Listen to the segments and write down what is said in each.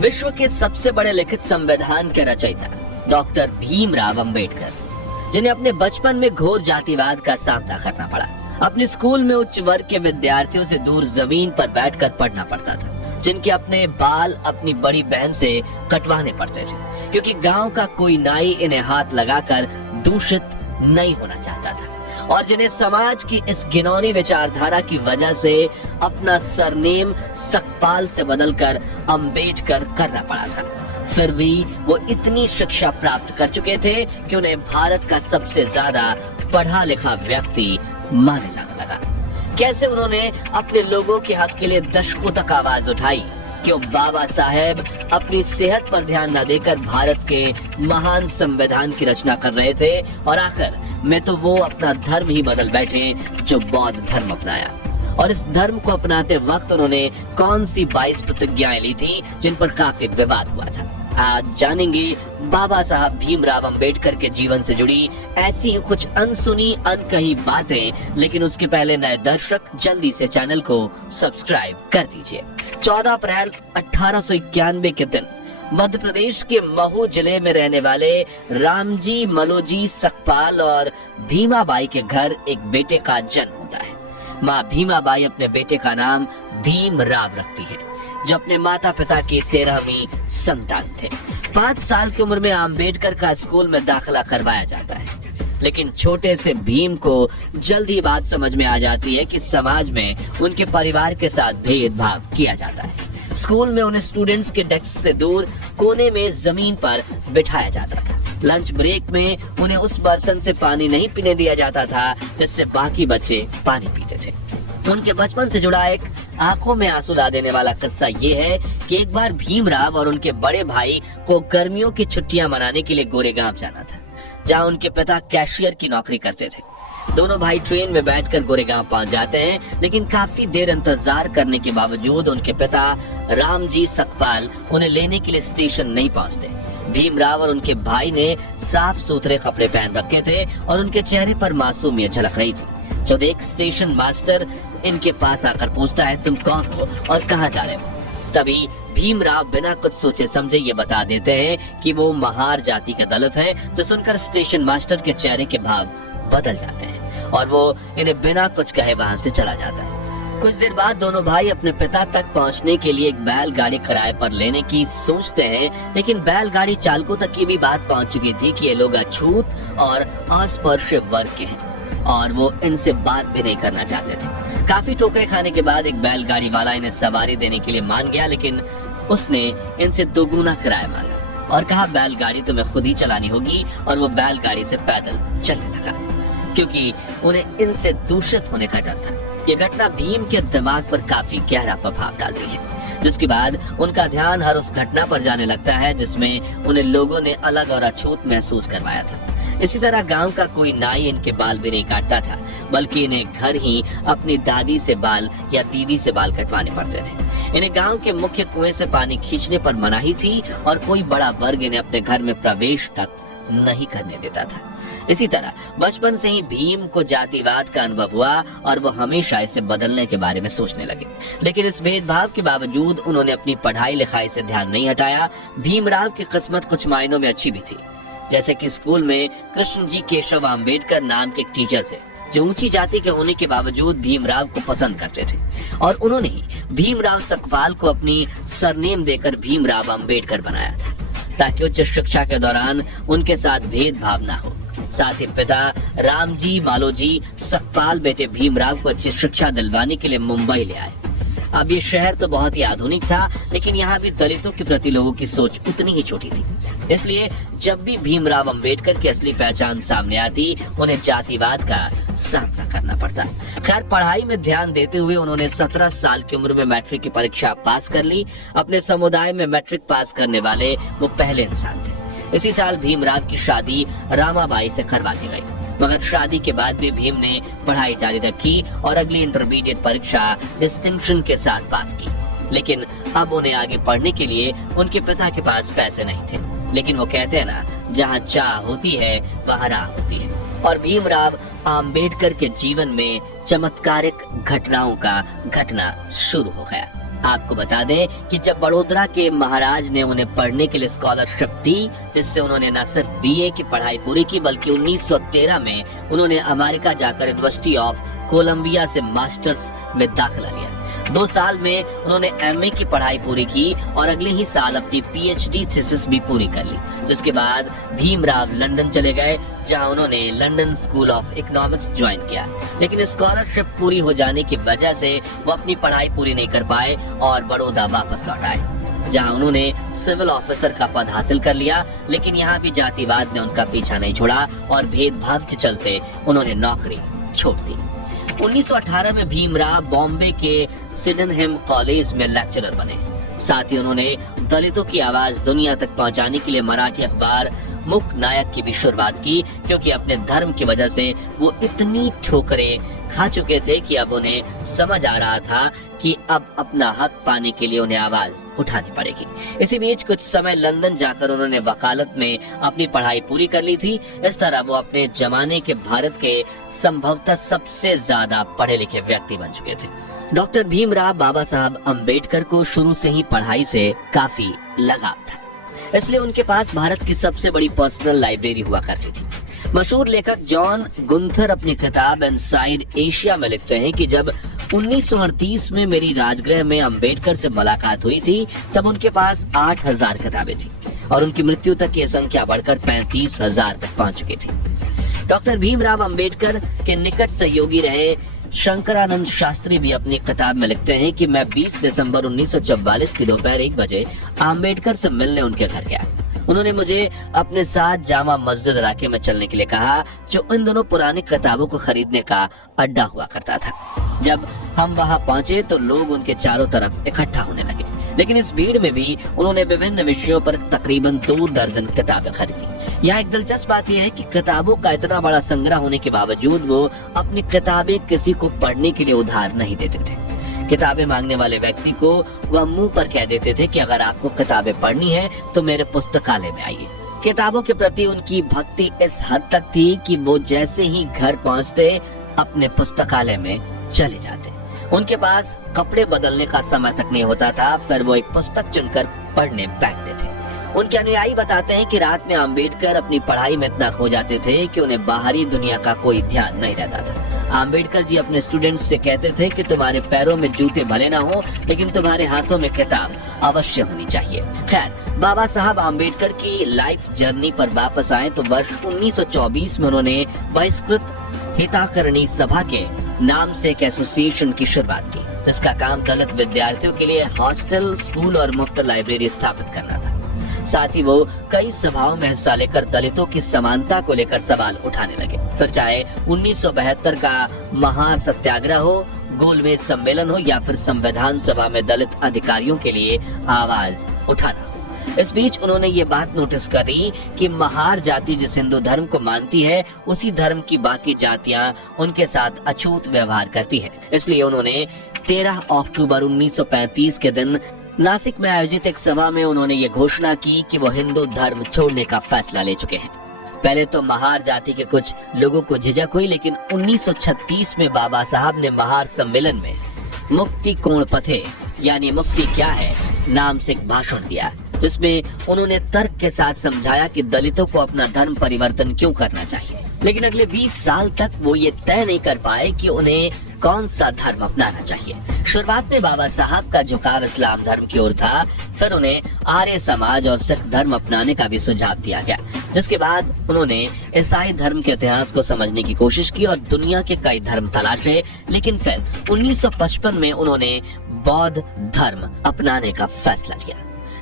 विश्व के सबसे बड़े लिखित संविधान के रचयिता डॉक्टर भीमराव अंबेडकर, जिन्हें अपने बचपन में घोर जातिवाद का सामना करना पड़ा। अपने स्कूल में उच्च वर्ग के विद्यार्थियों से दूर जमीन पर बैठकर पढ़ना पड़ता था, जिनके अपने बाल अपनी बड़ी बहन से कटवाने पड़ते थे, क्योंकि गांव का कोई नाई इन्हें हाथ लगाकर दूषित नहीं होना चाहता था, और जिन्हें समाज की इस घिनौनी विचारधारा की वजह से अपना सरनेम सकपाल से बदलकर अंबेडकर करना पड़ा था। फिर भी वो इतनी शिक्षा प्राप्त कर चुके थे कि उन्हें भारत का सबसे ज्यादा पढ़ा लिखा व्यक्ति माने जाने लगा। कैसे उन्होंने अपने लोगों के हक के लिए दशकों तक आवाज उठाई, क्यों बाबा साहेब अपनी सेहत पर ध्यान न देकर भारत के महान संविधान की रचना कर रहे थे, और आखिर में तो वो अपना धर्म ही बदल बैठे जो बौद्ध धर्म अपनाया। और इस धर्म को अपनाते वक्त उन्होंने कौन सी 22 प्रतिज्ञाएं ली थी जिन पर काफी विवाद हुआ था। आज जानेंगे बाबा साहब भीमराव अंबेडकर के जीवन से जुड़ी ऐसी कुछ अनसुनी अनकही बातें। लेकिन उसके पहले नए दर्शक जल्दी से चैनल को सब्सक्राइब कर दीजिए। 14 अप्रैल 1891 के दिन मध्य प्रदेश के महू जिले में रहने वाले रामजी मलोजी सकपाल और भीमाबाई के घर एक बेटे का जन्म होता है। माँ भीमाबाई अपने बेटे का नाम भीमराव रखती है, जो अपने माता पिता की 13वीं संतान थे। 5 साल की उम्र में अंबेडकर का स्कूल में दाखिला करवाया जाता है, लेकिन छोटे से भीम को जल्द ही बात समझ में आ जाती है कि समाज में उनके परिवार के साथ भेदभाव किया जाता है। स्कूल में उन्हें स्टूडेंट्स के डेस्क से दूर कोने में जमीन पर बिठाया जाता था। लंच ब्रेक में उन्हें उस बर्तन से पानी नहीं पीने दिया जाता था जिससे बाकी बच्चे पानी पीते थे। उनके बचपन से जुड़ा एक आंखों में आंसू ला देने वाला किस्सा ये है कि एक बार भीमराव और उनके बड़े भाई को गर्मियों की छुट्टियां मनाने के लिए गोरेगांव जाना था, जहां उनके पिता कैशियर की नौकरी करते थे। दोनों भाई ट्रेन में बैठकर गोरेगांव पहुंच जाते हैं, लेकिन काफी देर इंतजार करने के बावजूद उनके पिता रामजी सकपाल उन्हें लेने के लिए स्टेशन नहीं पहुंचते। भीमराव और उनके भाई ने साफ सुथरे कपड़े पहन रखे थे और उनके चेहरे पर मासूमियत झलक रही थी। जो देख स्टेशन मास्टर इनके पास आकर पूछता है, तुम कौन हो और कहाँ जा रहे हो? तभी भीमराव बिना कुछ सोचे समझे ये बता देते हैं कि वो महार जाति के दलित हैं, जो सुनकर स्टेशन मास्टर के चेहरे के भाव बदल जाते हैं और वो इन्हें बिना कुछ कहे वहाँ से चला जाता है। कुछ देर बाद दोनों भाई अपने पिता तक पहुँचने के लिए एक बैलगाड़ी किराए पर लेने की सोचते हैं, लेकिन बैलगाड़ी चालकों तक ये भी बात पहुँच चुकी थी कि ये लोग अछूत और अस्पृश्य वर्ग के हैं और वो इनसे बात भी नहीं करना चाहते थे। काफी ठोकरें खाने के बाद एक बैलगाड़ी वाला इन्हें सवारी देने के लिए मान गया, लेकिन उसने इनसे दोगुना किराया मांगा और कहा बैलगाड़ी तुम्हें खुद ही चलानी होगी, और वो बैलगाड़ी से पैदल चलने लगा, क्योंकि उन्हें इनसे दूषित होने का डर था। ये घटना भीम के दिमाग पर काफी गहरा प्रभाव डालती है, जिसके बाद उनका ध्यान हर उस घटना पर जाने लगता है जिसमें उन्हें लोगों ने अलग और अछूत महसूस करवाया था। इसी तरह गांव का कोई नाई इनके बाल भी नहीं काटता था, बल्कि इन्हें घर ही अपनी दादी से बाल या दीदी से बाल कटवाने पड़ते थे। इन्हें गांव के मुख्य कुएं से पानी खींचने पर मनाही थी और कोई बड़ा वर्ग इन्हें अपने घर में प्रवेश तक नहीं करने देता था। इसी तरह बचपन से ही भीम को जातिवाद का अनुभव हुआ और वो हमेशा इसे बदलने के बारे में सोचने लगे, लेकिन इस भेदभाव के बावजूद उन्होंने अपनी पढ़ाई लिखाई से ध्यान नहीं हटाया। भीमराव की किस्मत कुछ मायनों में अच्छी भी थी, जैसे कि स्कूल में कृष्ण जी केशव अंबेडकर नाम के एक टीचर थे, जो ऊंची जाति के होने के बावजूद भीमराव को पसंद करते थे, और उन्होंने ही भीमराव सकपाल को अपनी सरनेम देकर भीमराव अंबेडकर बनाया था, ताकि उच्च शिक्षा के दौरान उनके साथ भेदभाव न हो। साथ ही पिता रामजी मालोजी सकपाल बेटे भीमराव को अच्छी शिक्षा दिलवाने के लिए मुंबई ले आए। अब ये शहर तो बहुत ही आधुनिक था, लेकिन यहाँ भी दलितों के प्रति लोगों की सोच उतनी ही छोटी थी। इसलिए जब भी भीमराव अंबेडकर की असली पहचान सामने आती, उन्हें जातिवाद का सामना करना पड़ता। खैर, पढ़ाई में ध्यान देते हुए उन्होंने 17 साल की उम्र में मैट्रिक की परीक्षा पास कर ली। अपने समुदाय में मैट्रिक पास करने वाले वो पहले इंसान थे। इसी साल भीमराव की शादी रामाबाई से करवा दी गई, मगर शादी के बाद भी भीम ने पढ़ाई जारी रखी और अगली इंटरमीडिएट परीक्षा डिस्टिंक्शन के साथ पास की। लेकिन अब उन्हें आगे पढ़ने के लिए उनके पिता के पास पैसे नहीं थे, लेकिन वो कहते हैं ना, जहाँ चाह होती है वहाँ राह होती है। और भीमराव अंबेडकर के जीवन में चमत्कारिक घटनाओं का घटना शुरू हो गया। आपको बता दें कि जब बड़ोदरा के महाराज ने उन्हें पढ़ने के लिए स्कॉलरशिप दी, जिससे उन्होंने न सिर्फ बीए की पढ़ाई पूरी की बल्कि 1913 में उन्होंने अमेरिका जाकर यूनिवर्सिटी ऑफ कोलंबिया से मास्टर्स में दाखिला लिया। 2 साल में उन्होंने एमए की पढ़ाई पूरी की और अगले ही साल अपनी पीएचडी थीसिस भी पूरी कर ली। जिसके बाद भीमराव लंदन चले गए, जहां उन्होंने London school of economics join किया। लेकिन स्कॉलरशिप पूरी हो जाने की वजह से वो अपनी पढ़ाई पूरी नहीं कर पाए और बड़ौदा वापस लौट आए, जहां उन्होंने सिविल ऑफिसर का पद हासिल कर लिया। लेकिन यहाँ भी जातिवाद ने उनका पीछा नहीं छोड़ा और भेदभाव के चलते उन्होंने नौकरी छोड़ दी। 1918 में भीमराव बॉम्बे के सिडेनहम कॉलेज में लेक्चरर बने। साथ ही उन्होंने दलितों की आवाज दुनिया तक पहुंचाने के लिए मराठी अखबार मुक नायक की भी शुरुआत की, क्योंकि अपने धर्म की वजह से वो इतनी ठोकरें खा चुके थे कि अब उन्हें समझ आ रहा था कि अब अपना हक पाने के लिए उन्हें आवाज उठानी पड़ेगी। इसी बीच कुछ समय लंदन जाकर उन्होंने वकालत में अपनी पढ़ाई पूरी कर ली थी। इस तरह वो अपने जमाने के भारत के संभवतः सबसे ज्यादा पढ़े लिखे व्यक्ति बन चुके थे। डॉक्टर भीमराव बाबा साहब अम्बेडकर को शुरू से ही पढ़ाई से काफी लगाव था, इसलिए उनके पास भारत की सबसे बड़ी पर्सनल लाइब्रेरी हुआ करती थी। मशहूर लेखक जॉन गुंथर अपनी किताब इनसाइड एशिया में लिखते हैं कि जब 1938 में मेरी राजगृह में अम्बेडकर से मुलाकात हुई थी, तब उनके पास 8000 किताबें थी और उनकी मृत्यु तक ये संख्या बढ़कर 35,000 तक पहुंच चुकी थी। डॉक्टर भीमराव अम्बेडकर के निकट सहयोगी रहे शंकरानंद शास्त्री भी अपनी किताब में लिखते हैं कि मैं 20 दिसंबर 1944 की दोपहर 1 बजे अम्बेडकर से मिलने उनके घर गया। उन्होंने मुझे अपने साथ जामा मस्जिद इलाके में चलने के लिए कहा, जो इन दोनों पुरानी किताबों को खरीदने का अड्डा हुआ करता था। जब हम वहां पहुंचे तो लोग उनके चारों तरफ इकट्ठा होने लगे, लेकिन इस भीड़ में भी उन्होंने विभिन्न विषयों पर तकरीबन 2 दर्जन किताबें खरीदी। यहाँ एक दिलचस्प बात यह है कि किताबों का इतना बड़ा संग्रह होने के बावजूद वो अपनी किताबें किसी को पढ़ने के लिए उधार नहीं देते थे। किताबें मांगने वाले व्यक्ति को वह मुंह पर कह देते थे कि अगर आपको किताबें पढ़नी है तो मेरे पुस्तकालय में आइए। किताबों के प्रति उनकी भक्ति इस हद तक थी कि वो जैसे ही घर पहुंचते अपने पुस्तकालय में चले जाते। उनके पास कपड़े बदलने का समय तक नहीं होता था, फिर वो एक पुस्तक चुनकर पढ़ने बैठते थे। उनके अनुयायी बताते हैं कि रात में अम्बेडकर अपनी पढ़ाई में इतना खो जाते थे कि उन्हें बाहरी दुनिया का कोई ध्यान नहीं रहता था। अम्बेडकर जी अपने स्टूडेंट्स से कहते थे कि तुम्हारे पैरों में जूते भले ना हो, लेकिन तुम्हारे हाथों में किताब अवश्य होनी चाहिए। खैर, बाबा साहब अम्बेडकर की लाइफ जर्नी पर वापस आए तो वर्ष 1924 में उन्होंने बहिष्कृत हिताकरणी सभा के नाम से एक एसोसिएशन की शुरुआत की, जिसका काम दलित विद्यार्थियों के लिए हॉस्टल, स्कूल और मुफ्त लाइब्रेरी स्थापित करना था। साथ ही वो कई सभाओं में हिस्सा लेकर दलितों की समानता को लेकर सवाल उठाने लगे। फिर चाहे 1972 का महासत्याग्रह हो, गोलमेज सम्मेलन हो या फिर संविधान सभा में दलित अधिकारियों के लिए आवाज उठाना हो। इस बीच उन्होंने ये बात नोटिस करी कि महार जाति जिस हिंदू धर्म को मानती है, उसी धर्म की बाकी जातियां उनके साथ अछूत व्यवहार करती है। इसलिए उन्होंने 13 अक्टूबर 1935 के दिन नासिक में आयोजित एक सभा में उन्होंने ये घोषणा की कि वो हिंदू धर्म छोड़ने का फैसला ले चुके हैं। पहले तो महार जाति के कुछ लोगों को झिझक हुई, लेकिन 1936 में बाबा साहब ने महार सम्मेलन में मुक्ति कोण पथे यानी मुक्ति क्या है नाम से एक भाषण दिया, जिसमें उन्होंने तर्क के साथ समझाया कि दलितों को अपना धर्म परिवर्तन क्यों करना चाहिए। लेकिन अगले 20 साल तक वो ये तय नहीं कर पाए कि उन्हें कौन सा धर्म अपनाना चाहिए। शुरुआत में बाबा साहब का झुकाव इस्लाम धर्म की ओर था, फिर उन्हें आर्य समाज और सिख धर्म अपनाने का भी सुझाव दिया गया, जिसके बाद उन्होंने ईसाई धर्म के इतिहास को समझने की कोशिश की और दुनिया के कई धर्म तलाशे। लेकिन फिर 1955 में उन्होंने बौद्ध धर्म अपनाने का फैसला लिया।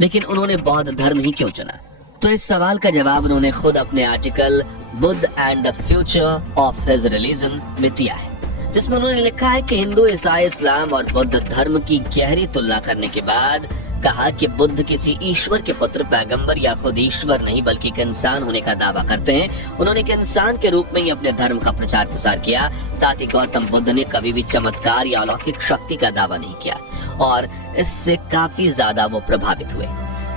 लेकिन उन्होंने बौद्ध धर्म ही क्यों चुना? तो इस सवाल का जवाब उन्होंने खुद अपने article Buddha and the future of his religion में दिया है, जिसमें उन्होंने लिखा है कि हिंदू, ईसाई, इस्लाम और बौद्ध धर्म की गहरी तुलना करने के बाद कहा कि बुद्ध किसी ईश्वर के पुत्र, पैगंबर या खुद ईश्वर नहीं बल्कि एक इंसान होने का दावा करते हैं। उन्होंने एक इंसान के रूप में ही अपने धर्म का प्रचार प्रसार किया। साथ ही गौतम बुद्ध ने कभी भी चमत्कार या अलौकिक शक्ति का दावा नहीं किया और इससे काफी ज्यादा वो प्रभावित हुए।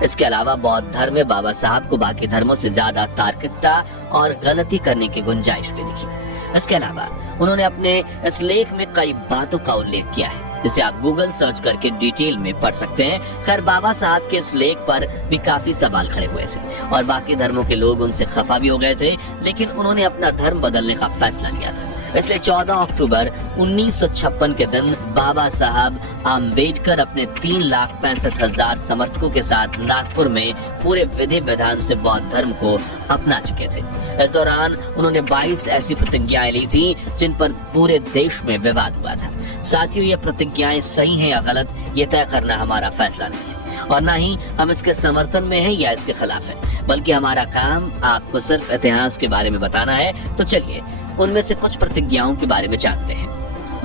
इसके अलावा बौद्ध धर्म में बाबा साहब को बाकी धर्मों से ज्यादा तार्किकता और गलती करने की गुंजाइश भी दिखी। इसके अलावा उन्होंने अपने इस लेख में कई बातों का उल्लेख किया है जिसे आप गूगल सर्च करके डिटेल में पढ़ सकते हैं। खैर, बाबा साहब के इस लेख पर भी काफी सवाल खड़े हुए थे और बाकी धर्मों के लोग उनसे खफा भी हो गए थे, लेकिन उन्होंने अपना धर्म बदलने का फैसला लिया था। इसलिए 14 अक्टूबर 1956 के दिन बाबा साहब आम्बेडकर अपने 3,65,000 समर्थकों के साथ नागपुर में पूरे विधि विधान से बौद्ध धर्म को अपना चुके थे। इस दौरान उन्होंने 22 ऐसी प्रतिज्ञाएं ली थी जिन पर पूरे देश में विवाद हुआ था। साथियों, ये प्रतिज्ञाएं सही हैं या गलत, ये तय करना हमारा फैसला नहीं है और ना ही हम इसके समर्थन में हैं या इसके खिलाफ हैं, बल्कि हमारा काम आपको सिर्फ इतिहास के बारे में बताना है। तो चलिए उनमें से कुछ प्रतिज्ञाओं के बारे में जानते हैं।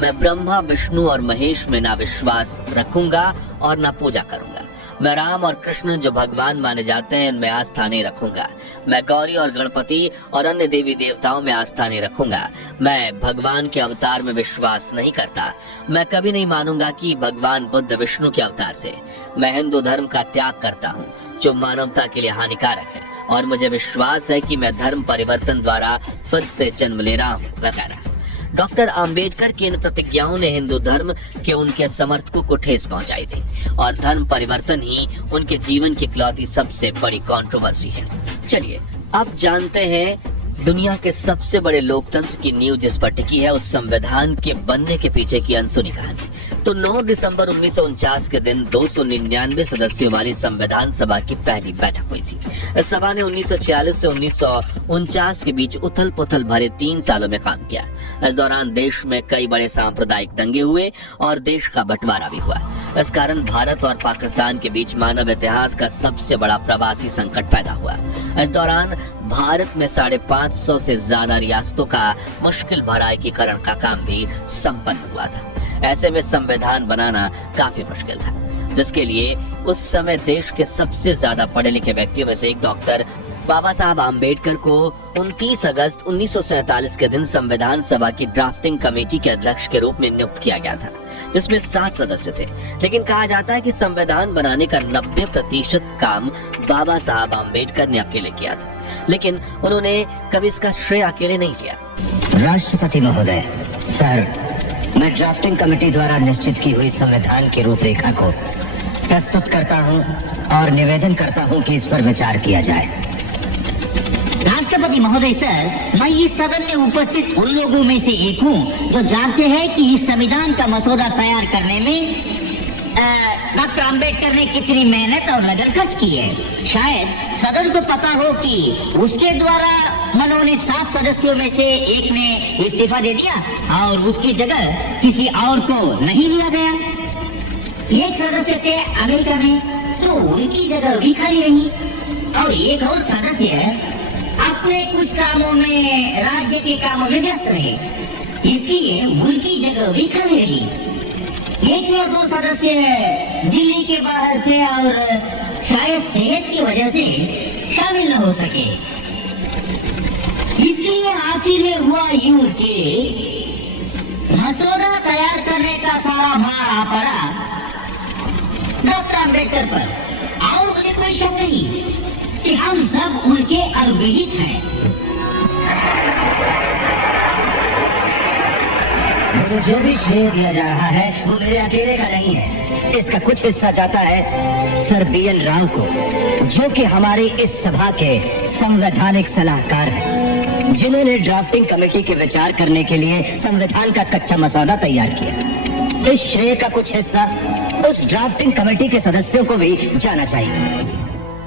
मैं ब्रह्मा, विष्णु और महेश में ना विश्वास रखूंगा और ना पूजा करूंगा। मैं राम और कृष्ण जो भगवान माने जाते हैं इनमें आस्था नहीं रखूंगा। मैं गौरी और गणपति और अन्य देवी देवताओं में आस्था नहीं रखूंगा। मैं भगवान के अवतार में विश्वास नहीं करता। मैं कभी नहीं मानूंगा कि भगवान बुद्ध विष्णु के अवतार थे। मैं हिंदू धर्म का त्याग करता हूँ जो मानवता के लिए हानिकारक है और मुझे विश्वास है कि मैं धर्म परिवर्तन द्वारा फिर से जन्म ले रहा हूँ वगैरह। डॉक्टर आम्बेडकर की इन प्रतिज्ञाओं ने हिंदू धर्म के उनके समर्थकों को ठेस पहुंचाई थी और धर्म परिवर्तन ही उनके जीवन की इकलौती सबसे बड़ी कंट्रोवर्सी है। चलिए अब जानते हैं दुनिया के सबसे बड़े लोकतंत्र की नींव जिस पर टिकी है, उस संविधान के बनने के पीछे की अनसुनी कहानी। तो 9 दिसंबर 1949 के दिन 299 सदस्यों वाली संविधान सभा की पहली बैठक हुई थी। इस सभा ने 1946 से 1949 के बीच उथल पुथल भरे 3 सालों में काम किया। इस दौरान देश में कई बड़े सांप्रदायिक दंगे हुए और देश का बंटवारा भी हुआ। इस कारण भारत और पाकिस्तान के बीच मानव इतिहास का सबसे बड़ा प्रवासी संकट पैदा हुआ। इस दौरान भारत में 550 से ज्यादा रियासतों का मुश्किल भरा एकीकरण का काम भी संपन्न हुआ था। ऐसे में संविधान बनाना काफी मुश्किल था, जिसके लिए उस समय देश के सबसे ज्यादा पढ़े लिखे व्यक्तियों में से एक डॉक्टर बाबा साहब आम्बेडकर को 29 अगस्त 1947 के दिन संविधान सभा की ड्राफ्टिंग कमेटी के अध्यक्ष के रूप में नियुक्त किया गया था, जिसमें 7 सदस्य थे। लेकिन कहा जाता है कि संविधान बनाने का 90% काम बाबा साहब आम्बेडकर ने अकेले किया था, लेकिन उन्होंने कभी इसका श्रेय अकेले नहीं लिया। राष्ट्रपति महोदय, सर, मैं ड्राफ्टिंग कमेटी द्वारा निश्चित की हुई संविधान की रूपरेखा को प्रस्तुत करता हूं और निवेदन करता हूं कि इस पर विचार किया जाए। राष्ट्रपति महोदय, सर, मैं इस सदन में उपस्थित उन लोगों में से एक हूं जो जानते हैं कि इस संविधान का मसौदा तैयार करने में डॉक्टर आम्बेडकर ने कितनी मेहनत और लगन खर्च की है। शायद सदन को पता हो कि उसके द्वारा मनोनीत 7 सदस्यों में से एक ने इस्तीफा दे दिया और उसकी जगह किसी और को नहीं लिया गया। एक सदस्य थे अमेरिका में, तो उनकी जगह भी खाली रही और एक और सदस्य अपने कुछ कामों में, राज्य के कामों में व्यस्त रहे, इसलिए उनकी जगह भी खाली रही। एक या 2 सदस्य दिल्ली के बाहर थे और शायद सेहत की वजह से शामिल न हो सके। इसलिए आखिर में हुआ यूं कि मसौदा तैयार करने का सारा भार आ पड़ा डॉक्टर आम्बेडकर पर। और मुझे कोई शक नहीं कि हम सब उनके अविहित हैं। मुझे जो भी श्रेय दिया जा रहा है वो मेरे अकेले का नहीं है। इसका कुछ हिस्सा जाता है सर BN राव को, जो कि हमारे इस सभा के संवैधानिक सलाहकार हैं, जिन्होंने ड्राफ्टिंग कमेटी के विचार करने के लिए संविधान का कच्चा मसौदा तैयार किया। इस श्रेय का कुछ हिस्सा उस ड्राफ्टिंग कमेटी के सदस्यों को भी जाना चाहिए।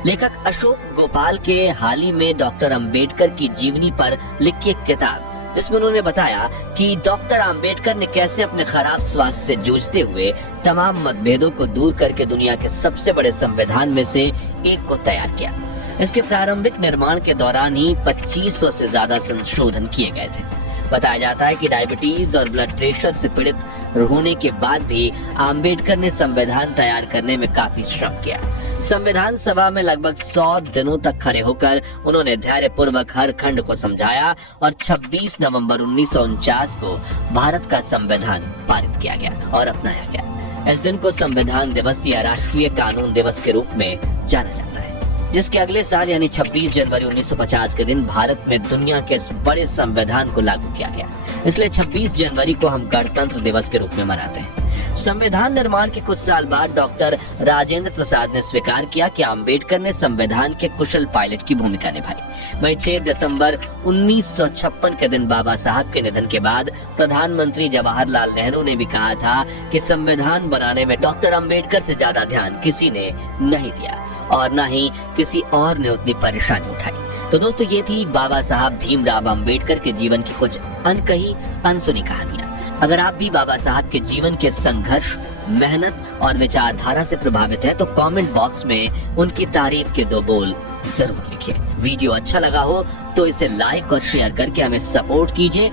लेखक अशोक गोपाल के हाल ही में डॉक्टर अंबेडकर की जीवनी पर लिखी एक किताब, जिसमें उन्होंने बताया कि डॉक्टर अंबेडकर ने कैसे अपने खराब स्वास्थ्य से जूझते हुए तमाम मतभेदों को दूर करके दुनिया के सबसे बड़े संविधान में से एक को तैयार किया। इसके प्रारंभिक निर्माण के दौरान ही 2500 से ज्यादा संशोधन किए गए थे। बताया जाता है कि डायबिटीज और ब्लड प्रेशर से पीड़ित होने के बाद भी आम्बेडकर ने संविधान तैयार करने में काफी श्रम किया। संविधान सभा में लगभग 100 दिनों तक खड़े होकर उन्होंने धैर्य पूर्वक हर खंड को समझाया और 26 नवंबर 1949 को भारत का संविधान पारित किया गया और अपनाया गया। इस दिन को संविधान दिवस या राष्ट्रीय कानून दिवस के रूप में जाना जाता है। जिसके अगले साल यानी 26 जनवरी 1950 के दिन भारत में दुनिया के इस बड़े संविधान को लागू किया गया। इसलिए 26 जनवरी को हम गणतंत्र दिवस के रूप में मनाते हैं। संविधान निर्माण के कुछ साल बाद डॉक्टर राजेंद्र प्रसाद ने स्वीकार किया कि अंबेडकर ने संविधान के कुशल पायलट की भूमिका निभाई। वहीं 6 दिसंबर 1956 के दिन बाबा साहब के निधन के बाद प्रधानमंत्री जवाहरलाल नेहरू ने भी कहा था कि संविधान बनाने में डॉक्टर अंबेडकर से ज्यादा ध्यान किसी ने नहीं दिया और न ही किसी और ने उतनी परेशानी उठाई। तो दोस्तों, ये थी बाबा साहब भीमराव अंबेडकर के जीवन की कुछ अनकही अनसुनी कहानियां। अगर आप भी बाबा साहब के जीवन के संघर्ष, मेहनत और विचारधारा से प्रभावित हैं, तो कमेंट बॉक्स में उनकी तारीफ के 2 बोल जरूर लिखिए। वीडियो अच्छा लगा हो तो इसे लाइक और शेयर करके हमें सपोर्ट कीजिए।